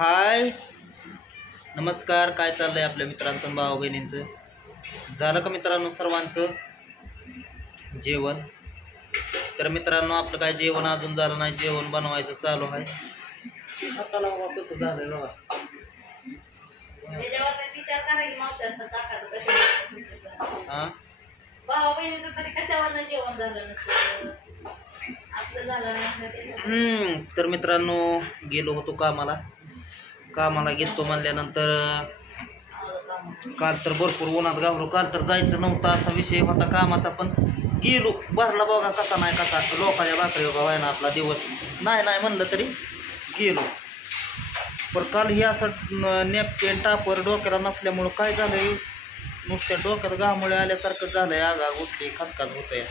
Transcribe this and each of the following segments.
हाय नमस्कार, काय चाललंय आपल्या मित्रांचं भाऊ बहिणींचं? झालं का मित्रांनो सर्वांचं जेवण? तर मित्रांनो आपलं काय जेवण अजून झालं नाही, जेवण बनवायचं चालू आहे. आता लावा कसं झालंय बघा. हा भाऊ बहिणीचं तरी कशावर जेवण झालं नसतं, आपलं झालं नाही. तर मित्रांनो गेलो होतो कामाला गेलतो म्हणल्यानंतर काल तर भरपूर उन्हात गावलो. काल तर जायचं नव्हतं असा विषय होता कामाचा, पण गेलो. भरला बघा कसा नाही कसा, लोकांच्या भाकरी बघा व्हायना आपला दिवस नाही म्हणलं तरी गेलो. पण काल हे असं नेपकेन टापर डोक्याला नसल्यामुळं काय झालंय, नुसत्या डोक्यात घामुळे आल्यासारखं झालंय. आगाग उठली, खचखाच होतंय.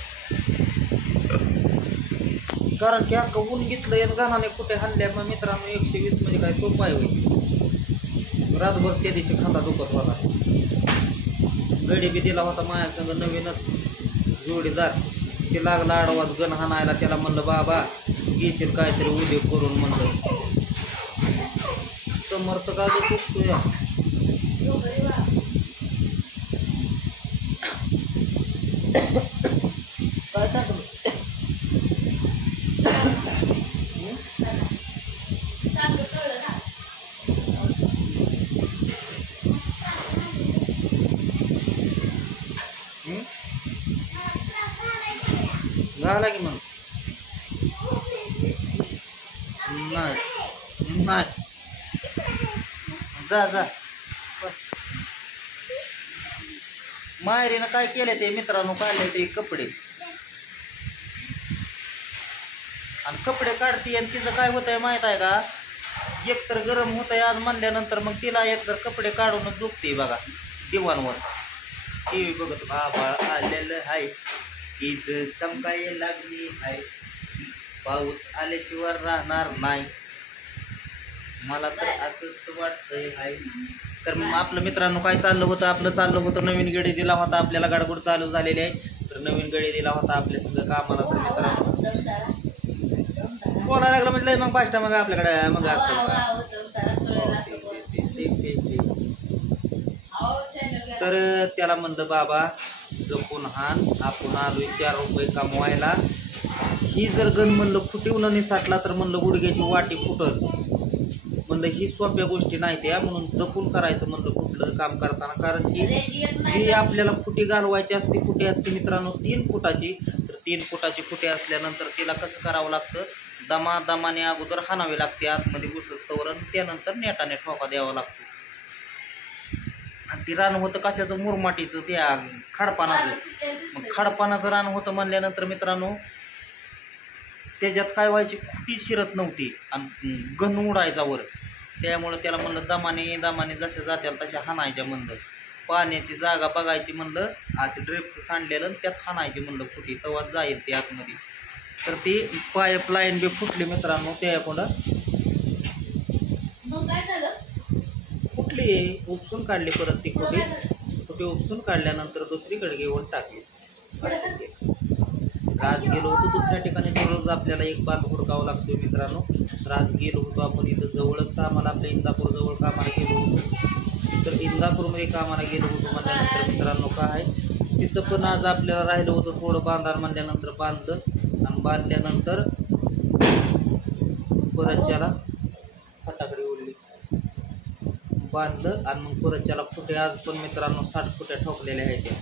कारण की अख्खं ऊन घेतलंय आणि गाणाने कुठे हल्ल्या. मग मित्रांनो 120 म्हणजे काय सोपं आहे होईल. रातभर त्या दिवशी खाता दुखत होता. गडी बी दिला होता माझ्या संग नवीनच जोडीदार. ते लागला आडवाच गण हाणायला. त्याला म्हणलं बाबा घेशील काहीतरी उद्योग करून म्हणलं. समर्थ का चुकतो या काय टाकलं झाला की मग नाही जा मायरीनं काय केले ते मित्रांनो, काढले ते कपडे आणि कपडे काढते आणि तिचं काय होतंय माहित आहे का, एकतर गरम होतंय आज म्हणल्यानंतर मग तिला एकतर कपडे काढूनच दुखते बघा. दिवाणवर टीव्ही बघत बाबा आलेलं आहे, ईद चमकाय लागली आहे, पाऊस आल्याशिवाय राहणार नाही, मला तर असंच वाटतंय आहे. तर आपलं मित्रांनो काय चाललं होतं नवीन गडी दिला होता आपल्याला. गाडगुड चालू झालेली आहे. तर नवीन गडी दिला होता आपल्या सगळं कामाला. तर मित्रांनो बोलायला लागलं म्हणजे मग पाचटा मग आपल्याकडे मग तर त्याला म्हणलं बाबा जपून हान, आपण आलोय 4 रुपये कमवायला. ही जर गण म्हणलं फुटिवलं नाही साठला तर म्हणलं गुडघ्याची वाटी फुटल. म्हणलं ही सोप्या गोष्टी नाही त्या, म्हणून जपून करायचं म्हणलं कुठलं काम करताना. कारण की ही आपल्याला फुटी घालवायची असते. फुटी असते मित्रांनो 3 फुटाची. तर 3 फुटाची फुटी असल्यानंतर तिला कसं करावं लागतं, दमाने अगोदर हाणावी लागते आतमध्ये घुसस्तवर आणि त्यानंतर नेटाने ठोका द्यावा लागतो. आणि ती रान होतं कशाचं, मुरमाटीचं, त्या खडपानाचं. मग खडपानाचं रान होतं म्हणल्यानंतर मित्रांनो त्याच्यात काय व्हायची, खुटी शिरत नव्हती आणि गण उडायचा वर. त्यामुळं त्याला म्हणलं दमाने जशा जात्याला तशा हाणायच्या म्हणलं. पाण्याची जागा बघायची म्हणलं, असे ड्रिपचं सांडलेलं आणि त्यात हाणायची म्हणलं खुटी, तेव्हा जाईल ते आतमध्ये. तर ती पाईपलाईन बी फुटली मित्रांनो त्याकडं. फुटली, उपसून काढली परत ती खुटी उपसून काढल्यानंतर दुसरीकडे घेऊन टाकली. आज गेलो होतो दुसऱ्या ठिकाणी. दररोज आपल्याला एक बांध हुडकावं लागतो मित्रांनो. तर आज गेलो होतो आपण इथं जवळच कामाला, आपल्या इंदापूर जवळ कामाला गेलो होतो. तर इंदापूरमध्ये कामाला गेलो होतो म्हणल्यानंतर मित्रांनो काय तिथं पण आज आपल्याला राहिलं होतं थोडं बांधार म्हणल्यानंतर बांधलं. आणि बांधल्यानंतर परतच्याला फटाकडे उडली, बांधलं आणि मग परतच्याला फुटे. आज पण मित्रांनो 60 फुट्या ठोकलेल्या आहेत त्या.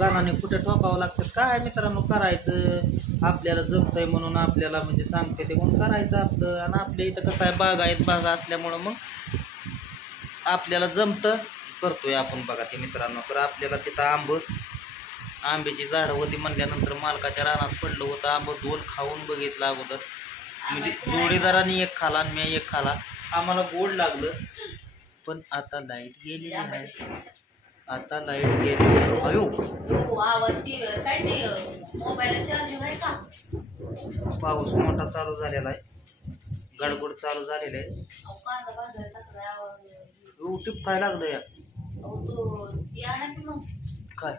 गाणाने कुठे ठोकावं लागतं. काय मित्रांनो करायचं, आपल्याला जमतंय म्हणून आपल्याला म्हणजे सांगते ते म्हणून करायचं आपलं. आणि आपल्या इथं कसं आहे, बागा असल्यामुळं मग आपल्याला जमतं, करतोय आपण बघा ते मित्रांनो. तर आपल्याला तिथं आंब्याची झाडं होती म्हणल्यानंतर मालकाच्या रानात पडलं होतं आंबं. 2 खाऊन बघितलं अगोदर, म्हणजे जोडीदाराने 1 खाला आणि मी 1 खाला. आम्हाला गोड लागलं. पण आता लाईट गेलेली आहे. पाऊस मोठा चालू झालेला आहे, गडगड चालू झालेला आहे. यूट्यूब काय लागलं या काय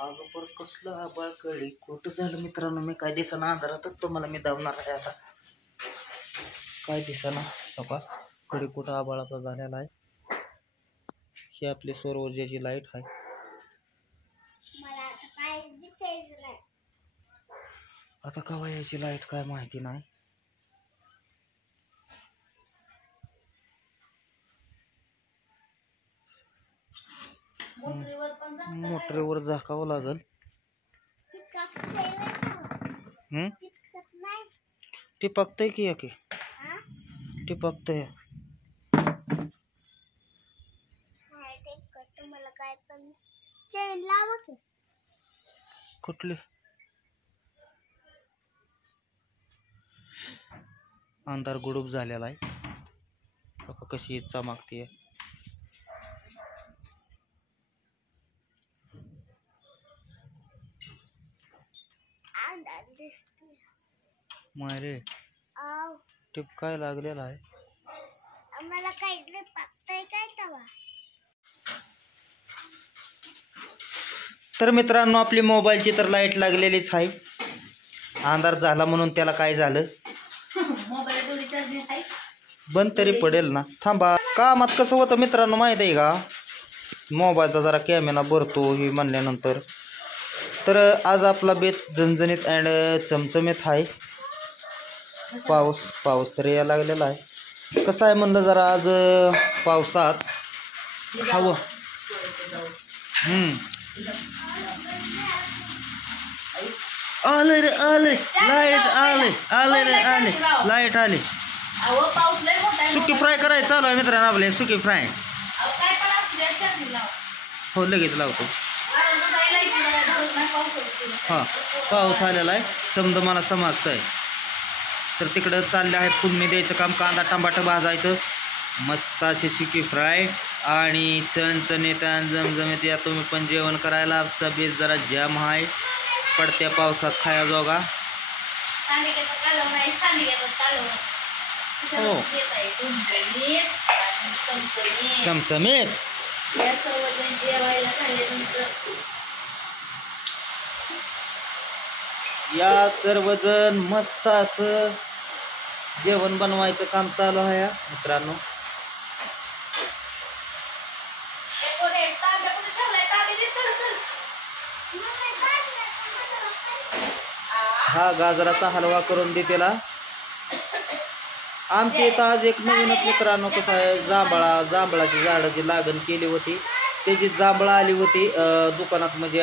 अगं पर कसलं आबाळ कळी कुठं झालं मित्रांनो, मी काय दिसना अंधारातच तुम्हाला मी धावणार आहे आता. काय दिसना बघा कडी कुठं आबाळाचा झालेला आहे. ही आपली सौर ऊर्जेची लाईट आहे. आता केव्हा यायची लाईट काय माहिती नाही. मोटरीवर झाकावं लागल. टिपकतय की या की टिपकतय. कुठली अंधार गुडूप झालेला आहे बघा कशी चमकते. मारे टिप काय लागलेला आहे. मला काय टिपकतय काय तवा. तर मित्रांनो आपली मोबाईलची तर लाईट लागलेलीच आहे. अंधार झाला म्हणून त्याला काय झालं बंद तरी पडेल ना. थांबा कामात कसं होतं मित्रांनो माहित आहे का, मोबाईलचा जरा कॅमेरा भरतो हे म्हणल्यानंतर. तर आज आपला बेत झणझणीत अँड चमचमीत आहे. पाऊस तर यायला लागलेला आहे. कसं आहे म्हणलं जरा आज पावसात हवं. आले रे आले लाईट आले रे आले लाईट आले. सुकी फ्राय करायचं चालू आहे मित्रांनो आपले. सुकी फ्राय हो लगेच लावतो. हां पाऊस आलेला आहे समजा मला समजतं आहे. तर तिकडं चाललं आहे फोडणी द्यायचं काम. कांदा टमाटर भाजायचं मस्त अशी सुकी फ्राय आणि चणचणीत जमजमीत. या तुम्ही पण जेवण करायला. आजचा बेस जरा जाम आहे पडत्या पावसात खाया जोगा. हो चमचमीत. या सर्वजण मस्त असं जेवण बनवायचं काम चालू आहे मित्रांनो. हा गाजराचा हलवा करून दे त्याला. आमच्या इथं आज एक नवीनच मित्रांनो कसं आहे, जांभळाची झाडं जी लागण केली होती त्याची जांभळं आली होती दुकानात, म्हणजे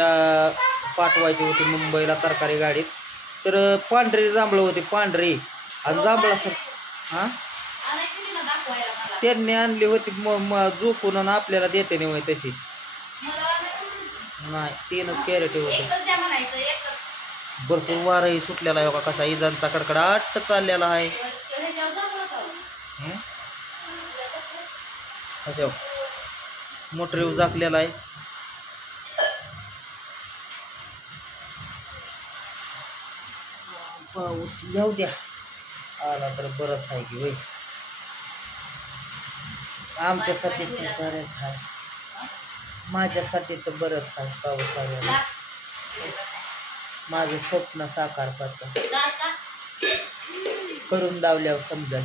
पाठवायची होती मुंबईला तरकारी गाडीत. तर पांढरी जांभळं होती पांढरी आणि जांभळा सर हां त्यांनी आणली होती झोपून आणि आपल्याला देते नाही तशी नाही. 3च कॅरेट होते. भरपूर वारही सुटलेला आहे का कसा इजांचा कडकडाट चाललेला आहे. अशा मोटर झाकलेला आहे. पाऊस येऊ द्या आला तर बरंच आहे की वय. आमच्यासाठी तर बरंच आहे, माझ्यासाठी तर बरंच आहे पाऊस आलेला. माझं स्वप्न साकार करतं करून दावल्यावर समजल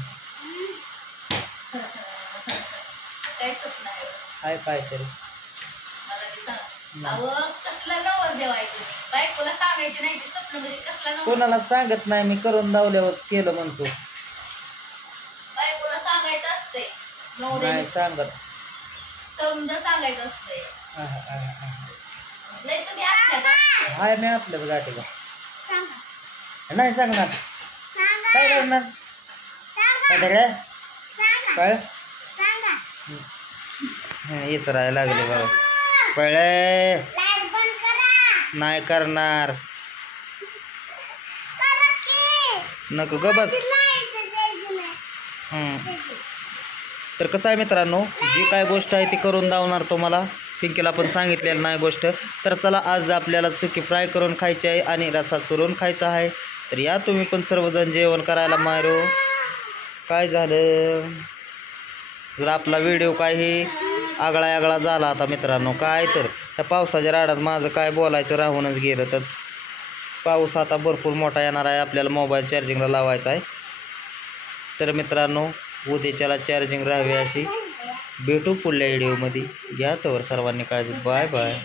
काय काहीतरी. कोणाला सांगत नाही मी, करून दावल्यावर केलं म्हणतो. नाही सांगत हाय मी आपल्याच गाठीला नाही सांगणार. काय करणार काय हेच राहायला लागले बाबा. पळे नाही करणार नको ग बस. तर कसं आहे मित्रांनो, जी काय गोष्ट आहे ती करून दावणार तुम्हाला. पिंकीला पण सांगितलेलं नाही गोष्ट. तर चला आज आपल्याला सुकी फ्राय करून खायची आहे आणि रसा चुरून खायचा आहे. तर या तुम्ही पण सर्वजण जेवण करायला. मारो काय झालं जर आपला व्हिडिओ काही आगळा झाला आता मित्रांनो. काय तर त्या पावसाच्या राडात माझं काय बोलायचं राहूनच गेलं. तर पाऊस आता भरपूर मोठा येणार आहे, आपल्याला मोबाईल चार्जिंगला लावायचा आहे. तर मित्रांनो, उद्याच्याला चार्जिंग राहावी अशी. भेटू पुढल्या व्हिडिओमध्ये. घ्या तर सर्वांनी काळजी. Bye bye.